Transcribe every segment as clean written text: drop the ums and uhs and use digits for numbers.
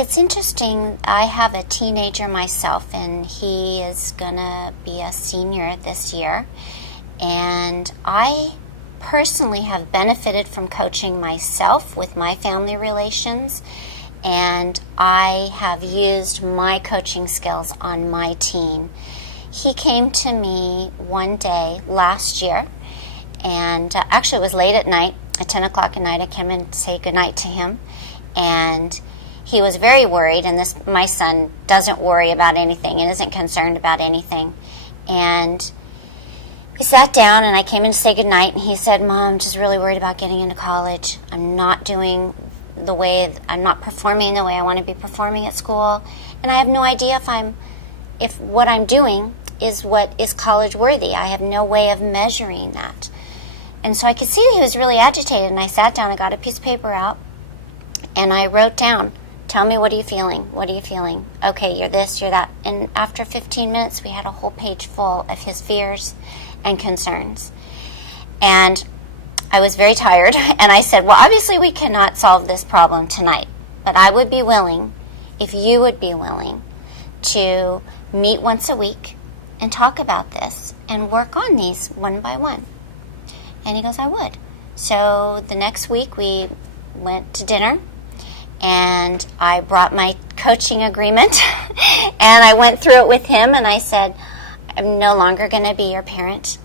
It's interesting. I have a teenager myself, and he is going to be a senior this year. And I personally have benefited from coaching myself with my family relations, and I have used my coaching skills on my teen. He came to me one day last year, and actually it was late at night, at 10 o'clock at night. I came in to say goodnight to him, and he was very worried, and my son doesn't worry about anything and isn't concerned about anything. And he sat down, and I came in to say goodnight, and he said, "Mom, I'm just really worried about getting into college. I'm not performing the way I want to be performing at school, and I have no idea if what I'm doing is what is college worthy. I have no way of measuring that." And so I could see that he was really agitated, and I sat down, I got a piece of paper out, and I wrote down, "Tell me, what are you feeling? What are you feeling? Okay, you're this, you're that." And after 15 minutes, we had a whole page full of his fears and concerns. And I was very tired, and I said, "Well, obviously we cannot solve this problem tonight, but I would be willing, if you would be willing, to meet once a week and talk about this and work on these one by one." And he goes, "I would." So the next week we went to dinner, and I brought my coaching agreement, and I went through it with him, and I said, "I'm no longer going to be your parent.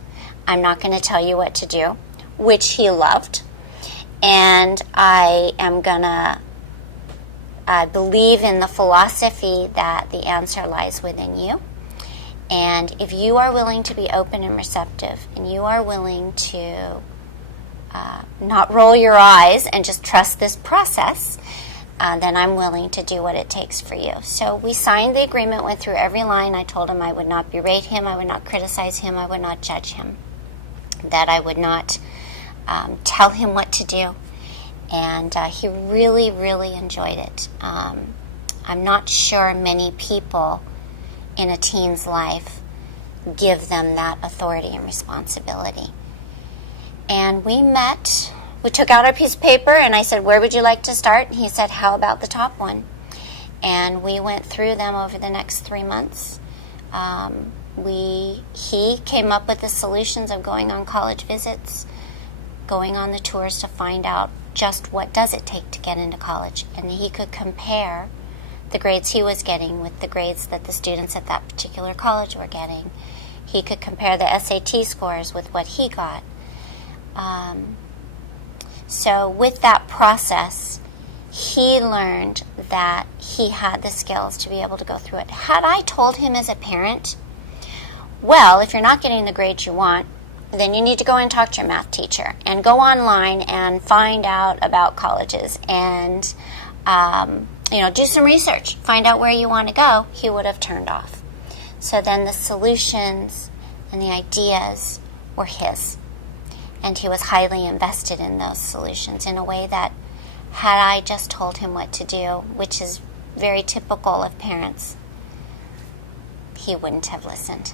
I'm not going to tell you what to do," which he loved. "And I believe in the philosophy that the answer lies within you. And if you are willing to be open and receptive, and you are willing to not roll your eyes and just trust this process, then I'm willing to do what it takes for you." So we signed the agreement, went through every line. I told him I would not berate him, I would not criticize him, I would not judge him, that I would not tell him what to do. And he really, really enjoyed it. I'm not sure many people in a teen's life give them that authority and responsibility. And we met. We took out our piece of paper, and I said, "Where would you like to start?" And he said, "How about the top one?" And we went through them over the next 3 months. He came up with the solutions of going on college visits, going on the tours to find out just what does it take to get into college. And he could compare the grades he was getting with the grades that the students at that particular college were getting. He could compare the SAT scores with what he got. So with that process, he learned that he had the skills to be able to go through it. Had I told him as a parent, "Well, if you're not getting the grades you want, then you need to go and talk to your math teacher and go online and find out about colleges and do some research, find out where you want to go," he would have turned off. So then the solutions and the ideas were his. And he was highly invested in those solutions in a way that, had I just told him what to do, which is very typical of parents, he wouldn't have listened.